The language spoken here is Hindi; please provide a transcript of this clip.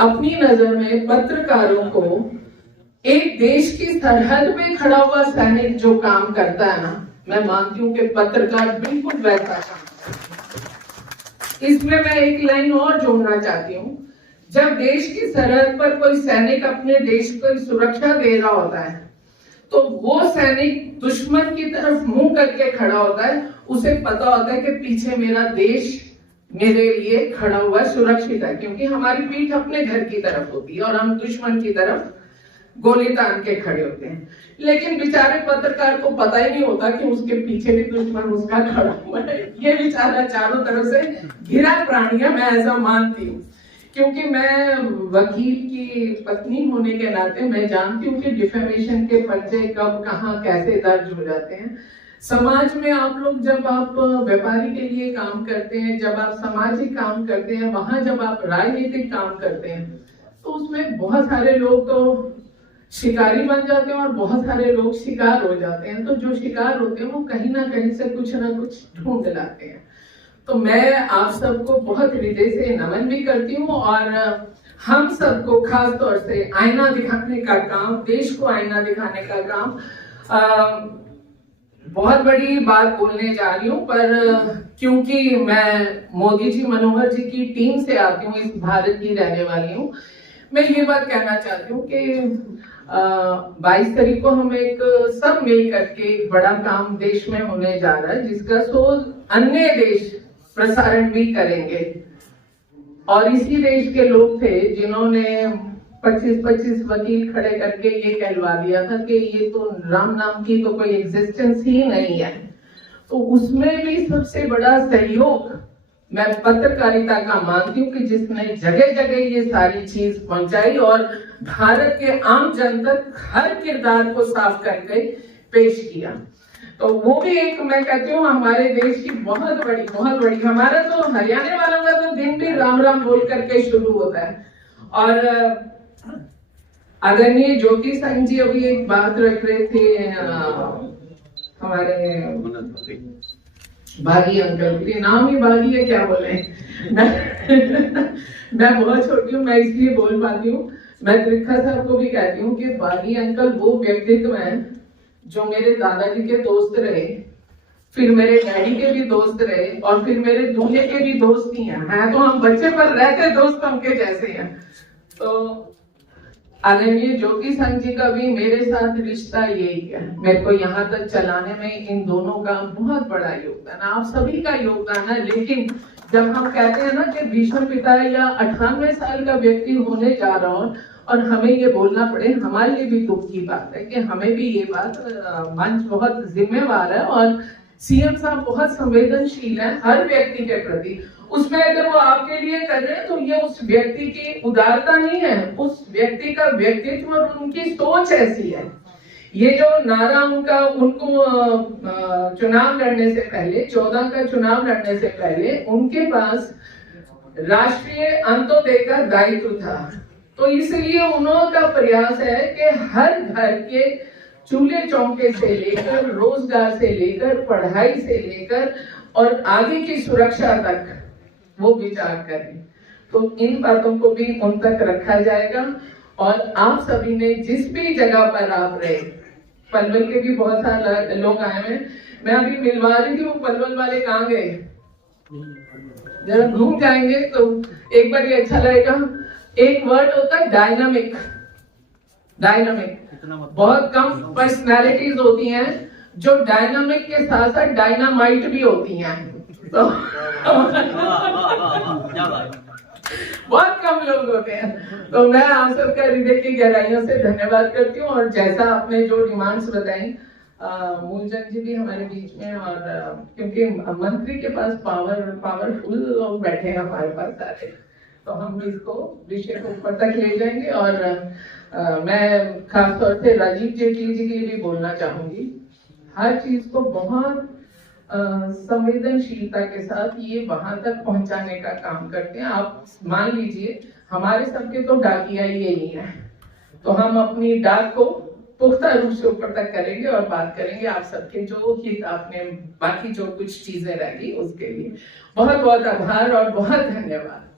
अपनी नजर में पत्रकारों को एक देश की सरहद पे खड़ा हुआ सैनिक जो काम करता है ना, मैं मानती हूँ कि पत्रकार बिल्कुल वैसा काम करता है। इसमें मैं एक लाइन और जोड़ना चाहती हूँ। जब देश की सरहद पर कोई सैनिक अपने देश को सुरक्षा दे रहा होता है तो वो सैनिक दुश्मन की तरफ मुंह करके खड़ा होता है। उसे पता होता है कि पीछे मेरा देश मेरे लिए खड़ा हुआ सुरक्षित है, क्योंकि हमारी पीठ अपने घर की तरफ होती है और हम दुश्मन की तरफ गोली तान के खड़े होते हैं। लेकिन बेचारे पत्रकार को पता ही नहीं होता कि उसके पीछे भी दुश्मन उसका खड़ा हुआ है। ये बेचारा चारों तरफ से घिरा प्राणी है, मैं ऐसा मानती हूँ। क्योंकि मैं वकील की पत्नी होने के नाते मैं जानती हूँ कि डिफेमेशन के पर्चे कब कहाँ कैसे दर्ज हो जाते हैं। समाज में आप लोग जब आप व्यापारी के लिए काम करते हैं, जब आप सामाजिक काम करते हैं, वहां जब आप राजनीतिक काम करते हैं तो उसमें बहुत सारे लोग तो शिकारी बन जाते हैं और बहुत सारे लोग शिकार हो जाते हैं। तो जो शिकार होते हैं वो कहीं ना कहीं से कुछ ना कुछ ढूंढ लाते हैं। तो मैं आप सबको बहुत हृदय से नमन भी करती हूँ और हम सबको खास तौर से आईना दिखाने का काम, देश को आईना दिखाने का काम, बहुत बड़ी बात बोलने जा रही हूँ, पर क्योंकि मैं मोदी जी मनोहर जी की टीम से आती हूँ, इस भारत की रहने वाली हूँ, मैं ये बात कहना चाहती हूँ कि 22 तारीख को हम एक सब मिल करके एक बड़ा काम देश में होने जा रहा है, जिसका शोध अन्य देश प्रसारण भी करेंगे। और इसी देश के लोग थे जिन्होंने 25-25 वकील खड़े करके ये कहलवा दिया था कि ये तो राम नाम की तो कोई एग्जिस्टेंस ही नहीं है। तो उसमें भी सबसे बड़ा सहयोग मैं पत्रकारिता का मानती हूँ कि जिसने जगह जगह ये सारी चीज पहुंचाई और भारत के आम जन तक हर किरदार को साफ करके पेश किया। तो वो भी एक मैं कहती हूँ हमारे देश की बहुत बड़ी हमारा तो हरियाणा वालों का तो दिन भी राम राम बोल करके शुरू होता है। और आदरणीय ज्योति संघ जी अभी एक बात रख रहे थे, हमारे बागी अंकल के नाम ही बागी है, क्या बोले मैं बहुत छोटी हूँ, मैं इसलिए बोल पाती हूँ। मैं त्रिखा साहब को भी कहती हूँ कि बागी अंकल वो व्यक्तित्व हैं जो मेरे दादाजी के दोस्त रहे, फिर मेरे डैडी के भी दोस्त रहे और फिर मेरे दूल्हे के भी दोस्त ही हैं। तो हम बच्चे पर रहते दोस्तों के जैसे हैं। तो आदरणीय ज्योति संघ जी का भी मेरे साथ रिश्ता यही है। मेरे को यहाँ तक चलाने में इन दोनों का बहुत बड़ा योगदान, आप सभी का योगदान है। लेकिन जब हम कहते हैं ना कि भीष्म पिता या 98 साल का व्यक्ति होने जा रहा हो और हमें ये बोलना पड़े, हमारे लिए भी दुख की बात है कि हमें भी ये बात, मंच बहुत जिम्मेवार है और सीएम साहब बहुत संवेदनशील है हर व्यक्ति के प्रति। उसमें अगर वो आपके लिए कर रहे हैं तो ये उस व्यक्ति की उदारता नहीं है, उस व्यक्ति का व्यक्तित्व और उनकी सोच ऐसी है। ये जो नारा उनका, उनको चुनाव लड़ने से पहले, 14 का चुनाव लड़ने से पहले उनके पास राष्ट्रीय अंत्योदय का दायित्व था। तो इसलिए उन्होंने का प्रयास है कि हर घर के चूल्हे चौके से लेकर, रोजगार से लेकर, पढ़ाई से लेकर और आगे की सुरक्षा तक वो विचार करें। तो इन बातों को भी उन तक रखा जाएगा। और आप सभी ने जिस भी जगह पर आप रहे, पलवल के भी बहुत सारे लोग आए हैं, मैं अभी मिलवा रही थी, वो पलवल वाले कहाँ गए, जरा घूम जाएंगे तो एक बार ये अच्छा लगेगा। एक वर्ड होता है डायनामिक। बहुत कम पर्सनालिटीज होती हैं जो डायनामिक के साथ साथ डायनामाइट भी होती हैं। तो बहुत कम लोग होते हैं। तो मैं आप सबका हृदय की गहराइयों से धन्यवाद करती हूँ। और जैसा आपने जो डिमांड्स बताई, मूलचंद जी भी हमारे बीच में, और क्योंकि मंत्री के पास पावरफुल लोग बैठे हैं हमारे पास सारे, तो हम इसको विषय को ऊपर तक ले जाएंगे। और मैं खास तौर से राजीव जेटली जी के लिए भी बोलना चाहूंगी, हर चीज को बहुत संवेदनशीलता के साथ ये वहां तक पहुंचाने का काम करते हैं। आप मान लीजिए हमारे सबके तो डाकिया यही है, तो हम अपनी डाक को पुख्ता रूप से ऊपर तक करेंगे और बात करेंगे आप सबके जो हित, आपने बाकी जो कुछ चीजें रह गई उसके लिए बहुत बहुत आभार और बहुत धन्यवाद।